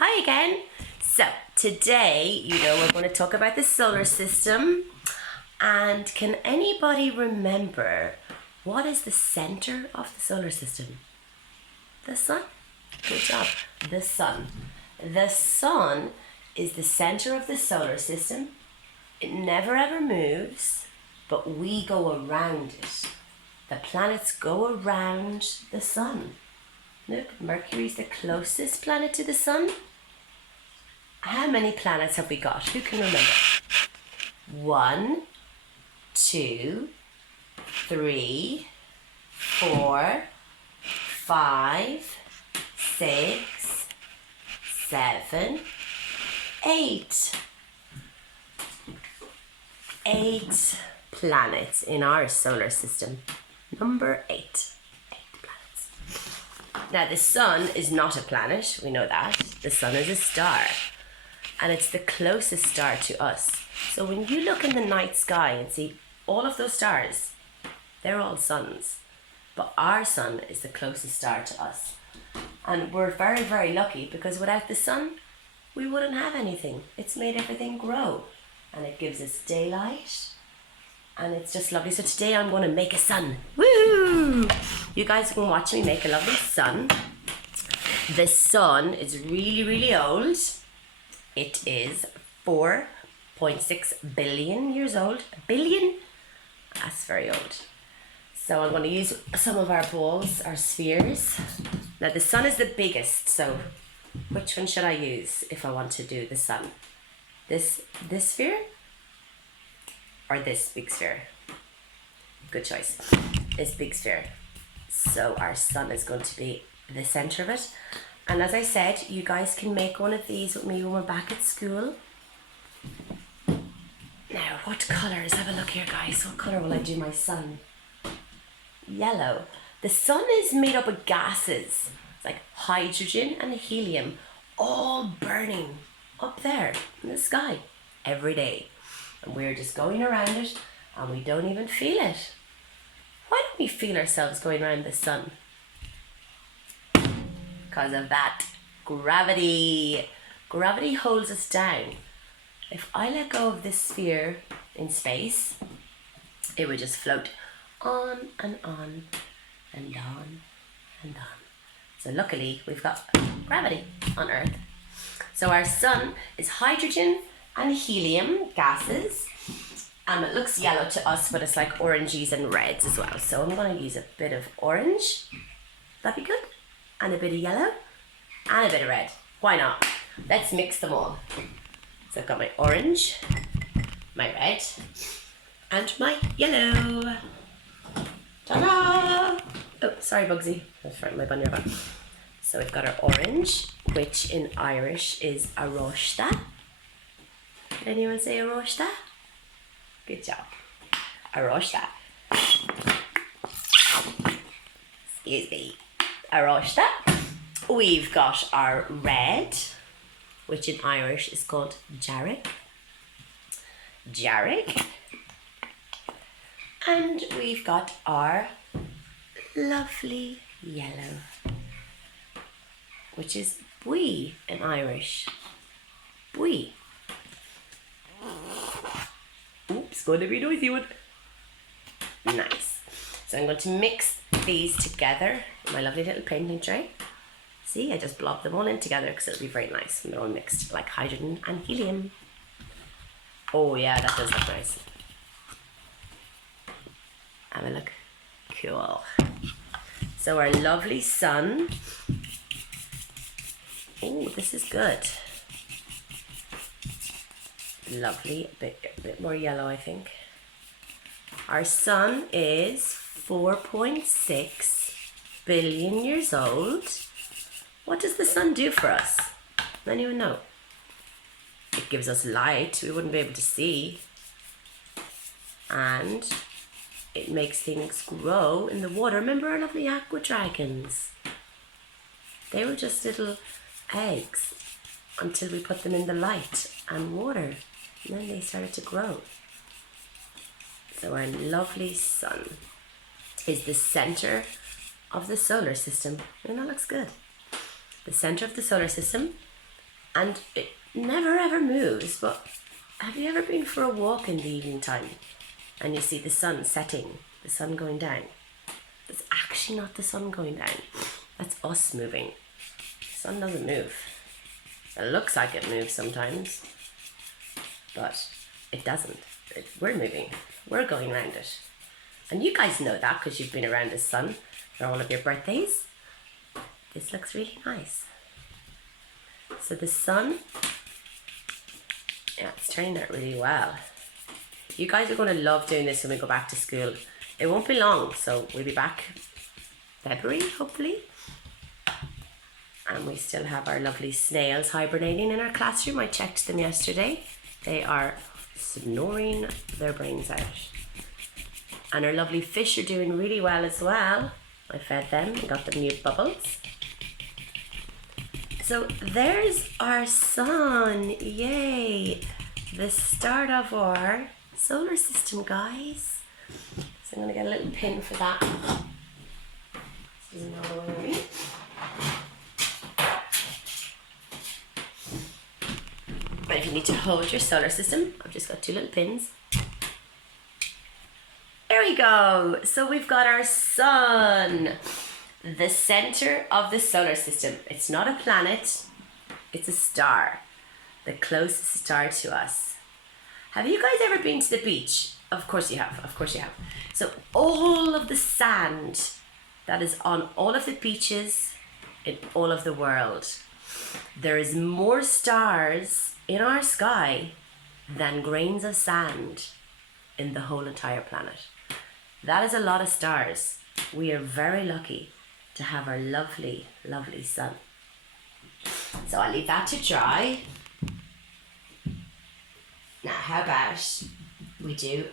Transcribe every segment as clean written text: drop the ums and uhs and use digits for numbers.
Hi again. So today, we're going to talk about the solar system. And can anybody remember what is the center of the solar system? The sun. Good job. The sun. The sun is the center of the solar system. It never ever moves, but we go around it. The planets go around the sun. Look, Mercury is the closest planet to the sun. How many planets have we got? Who can remember? 1, 2, 3, 4, 5, 6, 7, 8. 8 planets in our solar system. Number 8. 8 planets. Now the sun is not a planet, we know that. The sun is a star. And it's the closest star to us. So when you look in the night sky and see all of those stars, they're all suns. But our sun is the closest star to us. And we're very, very lucky because without the sun, we wouldn't have anything. It's made everything grow. And it gives us daylight. And it's just lovely. So today I'm going to make a sun. Woo! You guys can watch me make a lovely sun. The sun is really, really old. It is 4.6 billion years old. A billion? That's very old. So I'm going to use some of our balls, our spheres. Now the sun is the biggest, so which one should I use if I want to do the sun? This sphere? Or this big sphere? Good choice. This big sphere. So our sun is going to be the center of it. And as I said, you guys can make one of these with me when we're back at school. Now, what colours? Have a look here, guys. What colour will I do my sun? Yellow. The sun is made up of gases. It's like hydrogen and helium, all burning up there in the sky every day. And we're just going around it and we don't even feel it. Why don't we feel ourselves going around the sun? Because of that gravity. Gravity holds us down. If I let go of this sphere in space, it would just float on and on and on and on. So luckily we've got gravity on Earth. So our sun is hydrogen and helium gases. It looks yellow to us, but it's like oranges and reds as well. So I'm going to use a bit of orange. That'd be good. And a bit of yellow and a bit of red. Why not? Let's mix them all. So I've got my orange, my red, and my yellow. Ta-da! Oh, sorry, Bugsy. I was frightened my bunny rabbit. So we've got our orange, which in Irish is aroshta. Did anyone say aroshta? Good job. Aroshta. Excuse me. Aroshta. We've got our red, which in Irish is called jarrick. Jarrick. And we've got our lovely yellow, which is bui in Irish. Bui. Oops, going to be a noisy one. Nice. So I'm going to mix these together in my lovely little painting tray. See, I just blobbed them all in together because it'll be very nice when they're all mixed like hydrogen and helium. Oh yeah, that does look nice. Have a look. Cool. So our lovely sun. Oh, this is good. Lovely. A bit more yellow, I think. Our sun is 4.6 billion years old. What does the sun do for us? Anyone know? It gives us light we wouldn't be able to see. And it makes things grow in the water. Remember our lovely aqua dragons? They were just little eggs until we put them in the light and water. And then they started to grow. So our lovely sun is the center of the solar system. And that looks good. The center of the solar system. and it never ever moves. But have you ever been for a walk in the evening time and you see the sun setting, the sun going down? It's actually not the sun going down. That's us moving. The sun doesn't move. It looks like it moves sometimes, but it doesn't. We're moving. We're going around it. And you guys know that because you've been around the sun for all of your birthdays. This looks really nice. So the sun, yeah, it's turning out really well. You guys are going to love doing this when we go back to school. It won't be long, so we'll be back February, hopefully. And we still have our lovely snails hibernating in our classroom. I checked them yesterday. They are snoring their brains out. And our lovely fish are doing really well as well. I fed them and got them new bubbles. So there's our sun. Yay! The start of our solar system, guys. So I'm going to get a little pin for that. This is another one of me. And if you need to hold your solar system, I've just got 2 little pins. There we go. So we've got our sun, the center of the solar system. It's not a planet, it's a star, the closest star to us. Have you guys ever been to the beach? Of course you have, of course you have. So all of the sand that is on all of the beaches in all of the world, there is more stars in our sky than grains of sand in the whole entire planet. That is a lot of stars. We are very lucky to have our lovely, lovely sun. So I'll leave that to dry. Now, how about we do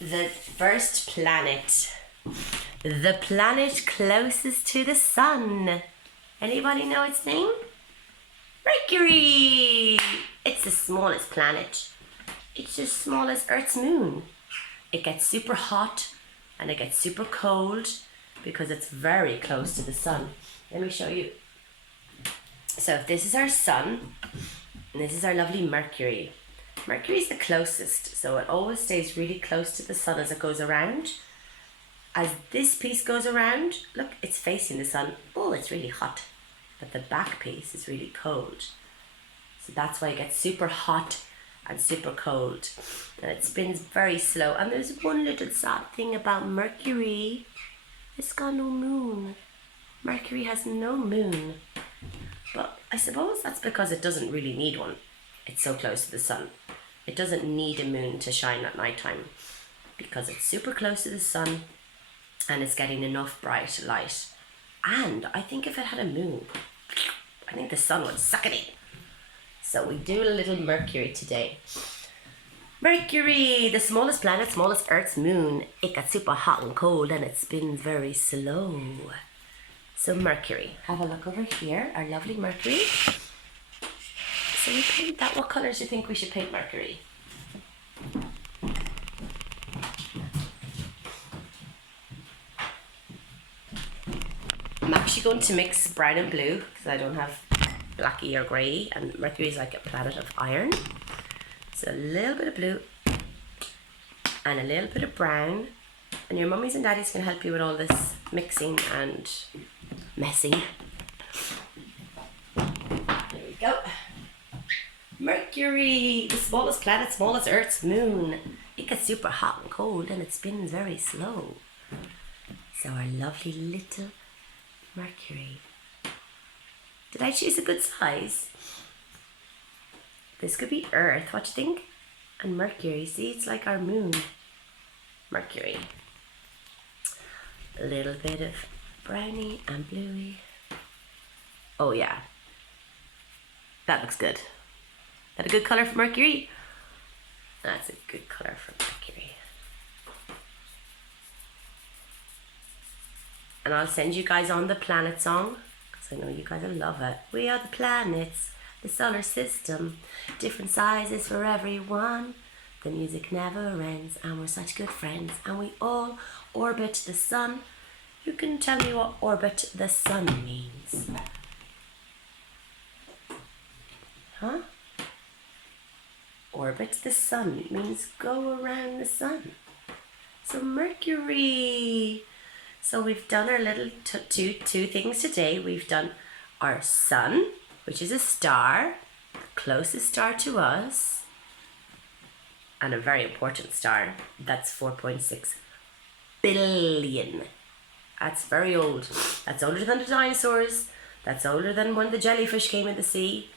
the first planet? The planet closest to the sun. Anybody know its name? Mercury! It's the smallest planet. It's as small as Earth's moon. It gets super hot and it gets super cold because it's very close to the sun. Let me show you. So this is our sun, and this is our lovely Mercury. Mercury is the closest, so it always stays really close to the sun as it goes around. As this piece goes around, look, it's facing the sun. Oh, it's really hot. But the back piece is really cold. So that's why it gets super hot and super cold. And it spins very slow. And there's one little sad thing about Mercury. It's got no moon. Mercury has no moon. But I suppose that's because it doesn't really need one. It's so close to the sun. It doesn't need a moon to shine at night time because it's super close to the sun and it's getting enough bright light. And I think if it had a moon, I think the sun would suck it in. So we do a little Mercury today. Mercury, the smallest planet, smallest Earth's moon. It gets super hot and cold and it spins very slow. So Mercury, have a look over here, our lovely Mercury. So we paint that. What colours do you think we should paint Mercury? I'm actually going to mix brown and blue because I don't have blacky or grey, and Mercury is like a planet of iron. So a little bit of blue and a little bit of brown, and your mummies and daddies can help you with all this mixing and messing. There we go. Mercury, the smallest planet, smallest Earth's moon. It gets super hot and cold and it spins very slow. So our lovely little Mercury. Did I choose a good size? This could be Earth, what do you think? And Mercury, see, it's like our moon. Mercury. A little bit of browny and bluey. Oh yeah. That looks good. That a good colour for Mercury? That's a good colour for Mercury. And I'll send you guys on the planet song, because I know you guys will love it. We are the planets, the solar system, different sizes for everyone. The music never ends, and we're such good friends, and we all orbit the sun. You can tell me what orbit the sun means. orbit the sun means go around the sun. So Mercury. So we've done our little two things today. We've done our sun, which is a star, the closest star to us, and a very important star. That's 4.6 billion. That's very old. That's older than the dinosaurs. That's older than when the jellyfish came in the sea.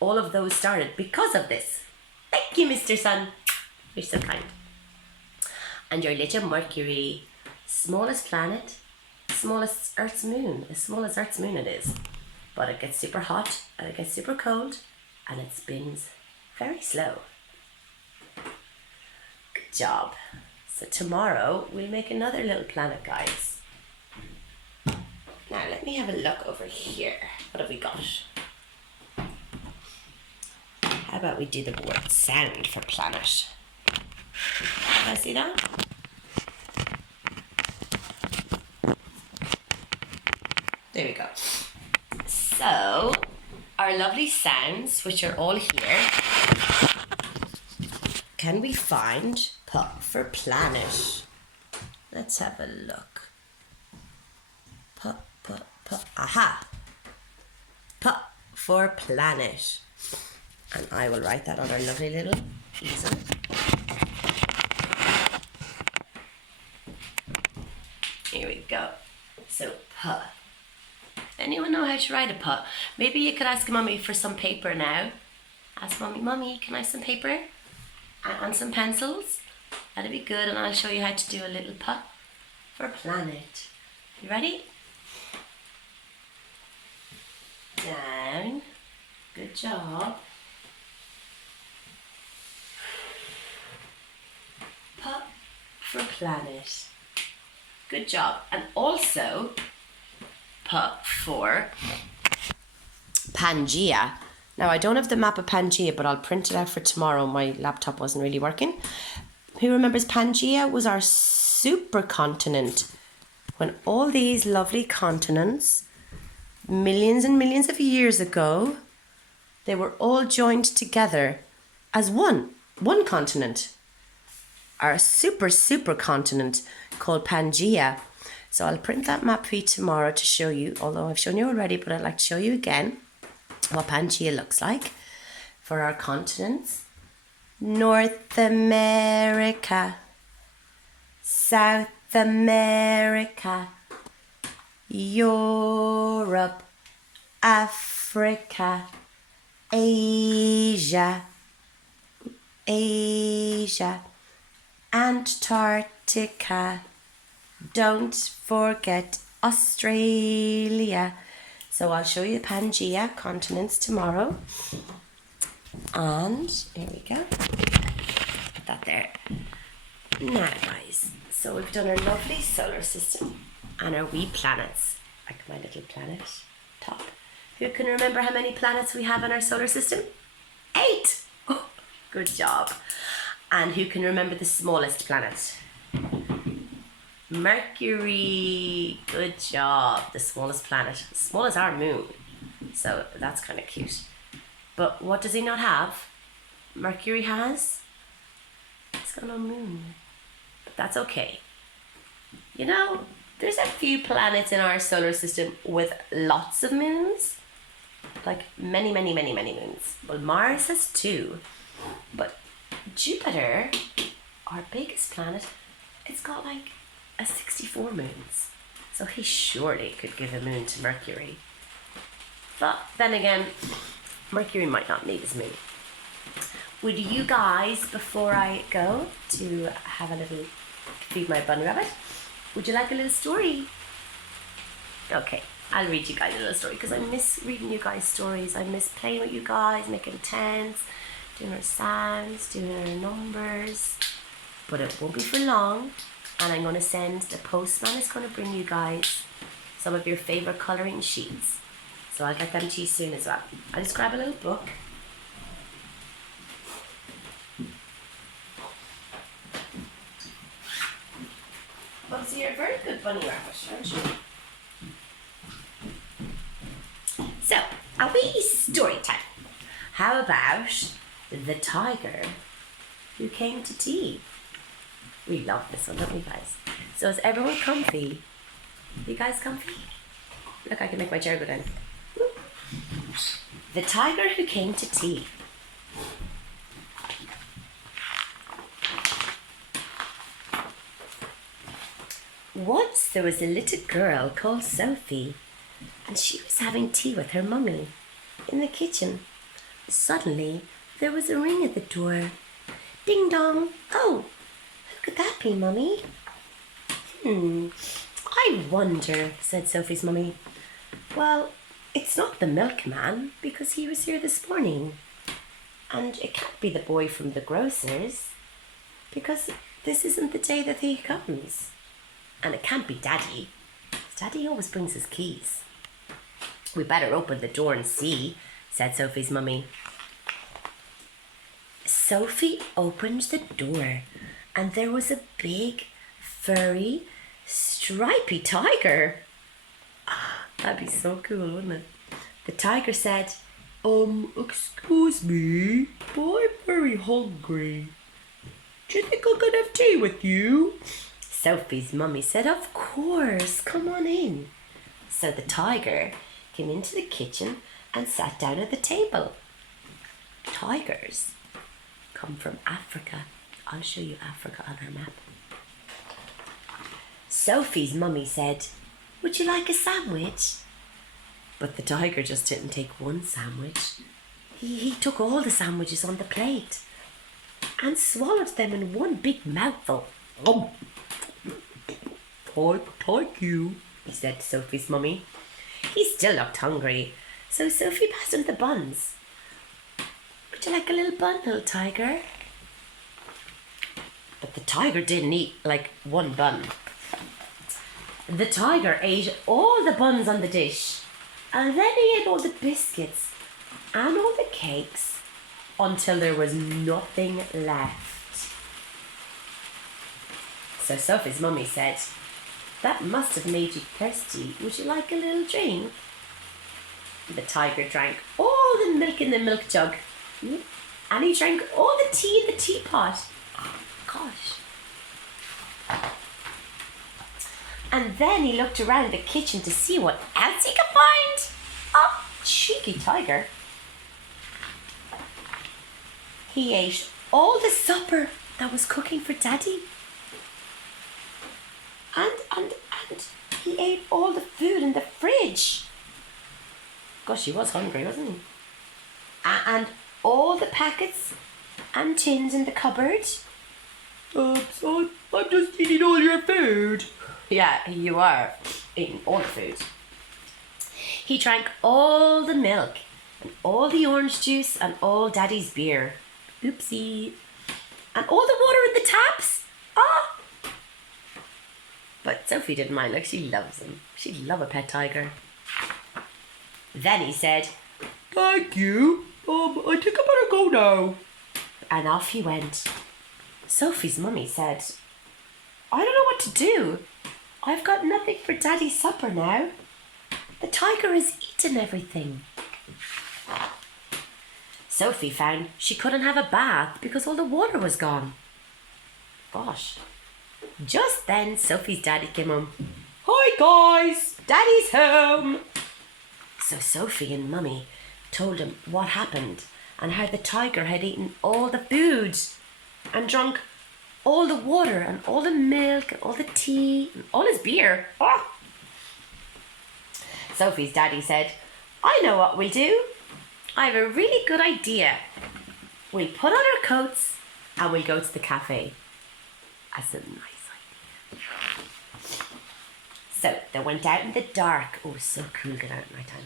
All of those started because of this. Thank you, Mr. Sun. You're so kind. And your little Mercury, smallest planet, smallest Earth's moon, as small as Earth's moon it is. But it gets super hot and it gets super cold and it spins very slow. Good job. So tomorrow we'll make another little planet, guys. Now let me have a look over here. What have we got? How about we do the word sound for planet? Can I see that? There we go. So, our lovely sounds, which are all here, can we find P for planet? Let's have a look. P. Aha! P for planet. And I will write that on our lovely little easel. Here we go. So, P. Anyone know how to write a P? Maybe you could ask Mummy for some paper now. Ask Mummy, can I have some paper? And some pencils? That'd be good, and I'll show you how to do a little P for planet. You ready? Down. Good job. P for planet. Good job. And also P for Pangea. Now I don't have the map of Pangea, but I'll print it out for tomorrow. My laptop wasn't really working. Who remembers Pangea was our supercontinent, when all these lovely continents, millions and millions of years ago, they were all joined together as one continent. Our super continent called Pangea. So I'll print that map for you tomorrow to show you, although I've shown you already, but I'd like to show you again what Pangea looks like for our continents. North America, South America, Europe, Africa, Asia, Antarctica. Don't forget Australia. So I'll show you the Pangea continents tomorrow. And here we go. Put that there. Now guys, so we've done our lovely solar system and our wee planets. Like my little planet top. Who can remember how many planets we have in our solar system? 8! Oh, good job. And who can remember the smallest planet? Mercury. Good job. The smallest planet. Small as our moon. So that's kind of cute. But what does he not have? Mercury has? He's got no moon. But that's okay. You know, there's a few planets in our solar system with lots of moons. Like many moons. Well, Mars has 2. But Jupiter, our biggest planet, it's got like 64 moons. So he surely could give a moon to Mercury. But then again, Mercury might not need his moon. Would you guys, before I go to have a little feed my bunny rabbit, would you like a little story? Okay, I'll read you guys a little story because I miss reading you guys stories. I miss playing with you guys, making tents, doing our sounds, doing our numbers. But it won't be for long. And I'm going to send, the postman is going to bring you guys some of your favourite colouring sheets. So I'll get them to you soon as well. I'll just grab a little book. Well, so you're a very good bunny rabbit, aren't you? So, a wee story time. How about The tiger who came to tea. We love this one, don't we, guys? So is everyone comfy? You guys comfy? Look, I can make my chair go down. The tiger who came to tea. Once there was a little girl called Sophie, and she was having tea with her mummy in the kitchen. Suddenly, there was a ring at the door. Ding dong. Oh, who could that be, Mummy? I wonder, said Sophie's mummy. Well, it's not the milkman, because he was here this morning. And it can't be the boy from the grocer's, because this isn't the day that he comes. And it can't be Daddy. Daddy always brings his keys. We better open the door and see, said Sophie's mummy. Sophie opened the door, and there was a big, furry, stripy tiger. That'd be so cool, wouldn't it? The tiger said, excuse me, but I'm very hungry. Do you think I could have tea with you? Sophie's mummy said, of course, come on in. So the tiger came into the kitchen and sat down at the table. Tigers come from Africa. I'll show you Africa on our map. Sophie's mummy said, would you like a sandwich? But the tiger just didn't take one sandwich. He took all the sandwiches on the plate and swallowed them in one big mouthful. Thank you, he said to Sophie's mummy. He still looked hungry, so Sophie passed him the buns. Would you like a little bun, little tiger? But the tiger didn't eat like one bun. The tiger ate all the buns on the dish, and then he ate all the biscuits and all the cakes until there was nothing left. So Sophie's mummy said, that must have made you thirsty. Would you like a little drink? The tiger drank all the milk in the milk jug, and he drank all the tea in the teapot. Gosh. And then he looked around the kitchen to see what else he could find. Oh, cheeky tiger. He ate all the supper that was cooking for Daddy. And he ate all the food in the fridge. Gosh, he was hungry, wasn't he? And all the packets and tins in the cupboard. So I'm just eating all your food. Yeah, you are eating all the food. He drank all the milk and all the orange juice and all Daddy's beer. Oopsie. And all the water in the taps. Ah! But Sophie didn't mind. Like, she loves him. She'd love a pet tiger. Then he said, thank you. I think I better go now. And off he went. Sophie's mummy said, I don't know what to do. I've got nothing for Daddy's supper now. The tiger has eaten everything. Sophie found she couldn't have a bath because all the water was gone. Gosh. Just then, Sophie's daddy came home. Hi guys, Daddy's home. So Sophie and Mummy told him what happened and how the tiger had eaten all the food and drunk all the water and all the milk and all the tea and all his beer. Oh. Sophie's daddy said, I know what we'll do. I have a really good idea. We'll put on our coats and we'll go to the cafe. That's a nice idea. So they went out in the dark. Oh, so cool going out at night time.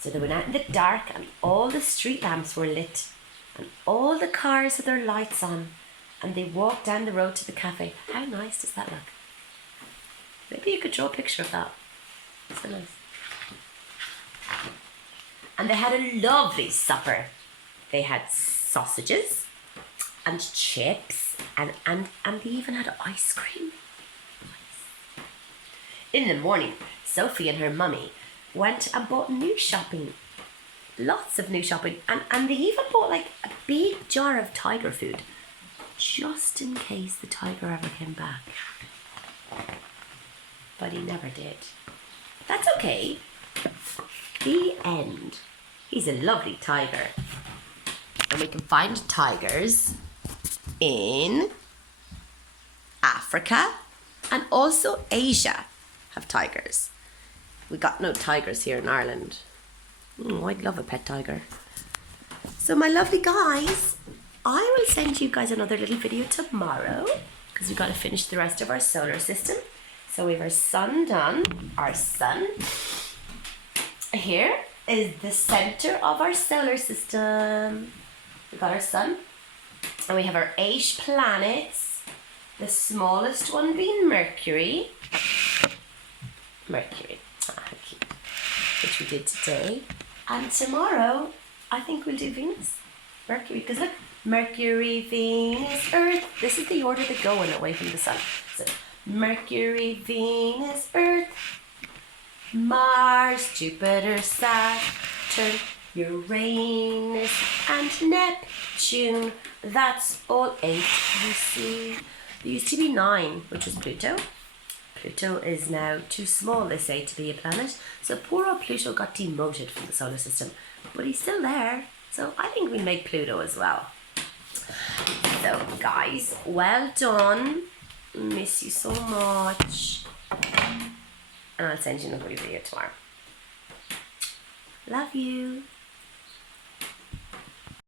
So they went out in the dark and all the street lamps were lit and all the cars had their lights on. And they walked down the road to the cafe. How nice does that look? Maybe you could draw a picture of that. So nice. And they had a lovely supper. They had sausages and chips and they even had ice cream. In the morning, Sophie and her mummy went and bought new shopping lots of new shopping. And they even bought like a big jar of tiger food just in case the tiger ever came back. But he never did. That's okay. The end. He's a lovely tiger. And we can find tigers in Africa and also Asia have tigers. We got no tigers here in Ireland. I'd love a pet tiger. So my lovely guys, I will send you guys another little video tomorrow because we've got to finish the rest of our solar system. So we have our sun done. Our sun here is the center of our solar system. We've got our sun and we have our 8 planets, the smallest one being Mercury. Which we did today. And tomorrow, I think we'll do Venus. Mercury, because look, Mercury, Venus, Earth. This is the order they're going away from the sun. So, Mercury, Venus, Earth, Mars, Jupiter, Saturn, Uranus, and Neptune. That's all 8 you see. There used to be 9, which was Pluto. Pluto is now too small, they say, to be a planet. So poor old Pluto got demoted from the solar system. But he's still there. So I think we make Pluto as well. So guys, well done. Miss you so much. And I'll send you another video tomorrow. Love you.